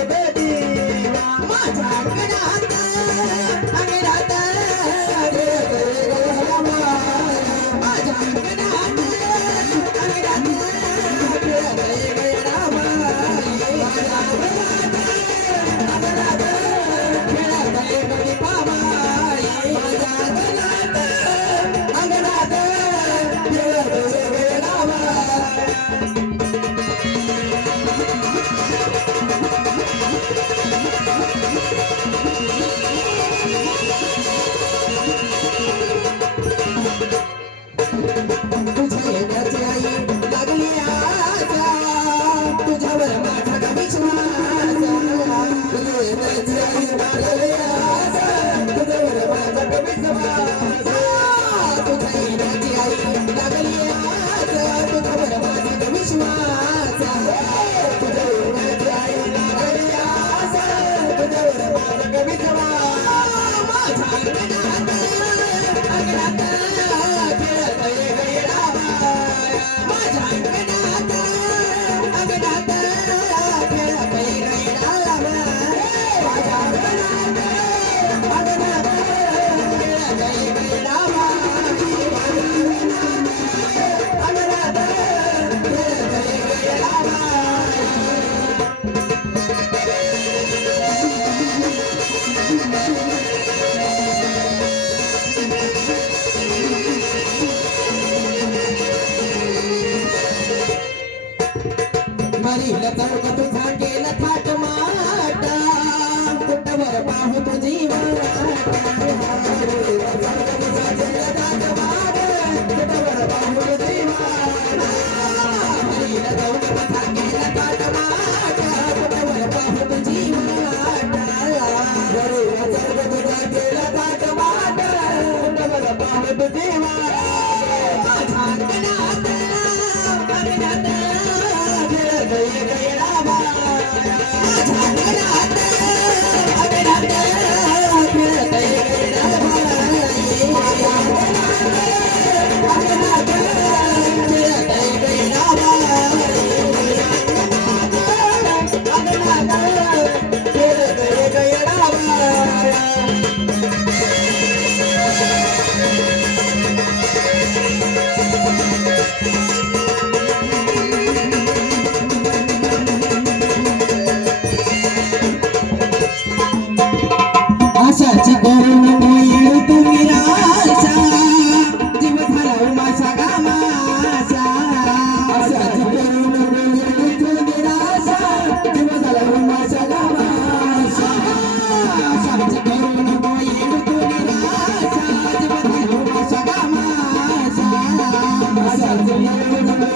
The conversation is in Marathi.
bebé. Mari, la माशाची गरुड येऊ तुम्ही राजा. जीव झाला उमाशा गामाशा माशाची गरुड येऊ तुम्ही राजा. जीव झाला उमाशा गामाशा माशाची गरुड येऊ तुम्ही राजा. जीव झाला उमाशा गामाशा माशाची गरुड